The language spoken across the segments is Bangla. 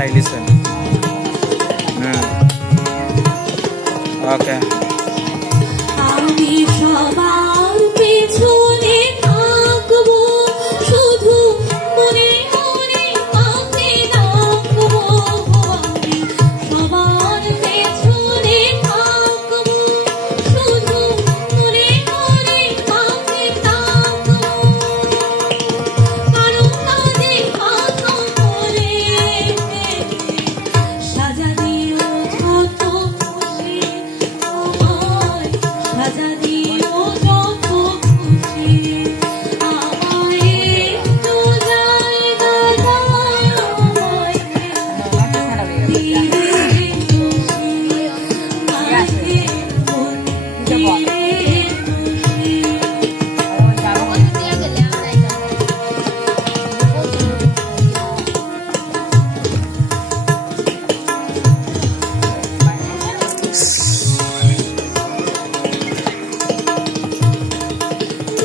খাই লিসেন। ওকে। আমি সবার পেছনে থাকবো, শুধু মনে মনে কাছে রাখবো। আমি সবার পেছনে থাকবো, শুধু মনে মনে কাছে রাখবো। কারো কাজে কথা বলে সাজা দিও যত খুশি, সাজা দিও যত খুশি। আমায় একটু জায়গা দাও, আমায় দিলে খুশি, মাঝে দিলে খুশি।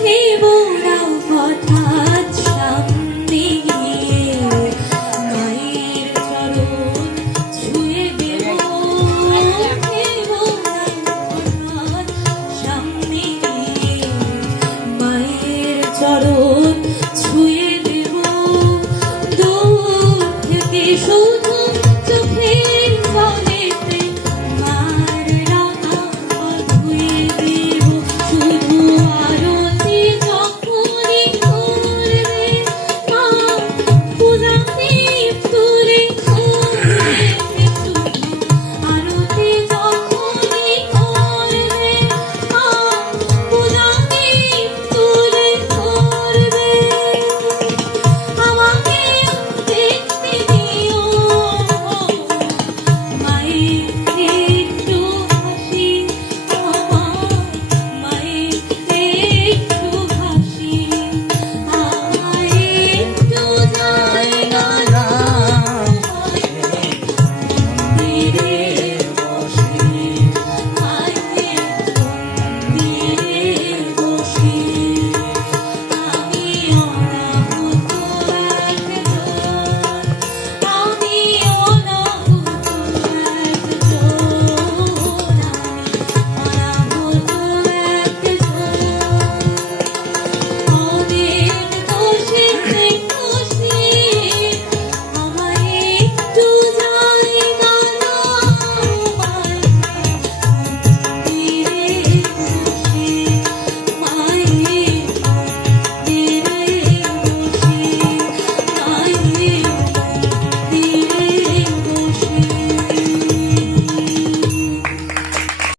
ভেবোরাও হঠাৎ সামনে গিয়ে মায়ের চরণ ছুঁয়ে দেব। ভেবোরাও হঠাৎ সামনে গিয়ে মায়ের চরণ ছুঁয়ে দেব। দূর থেকে শুধু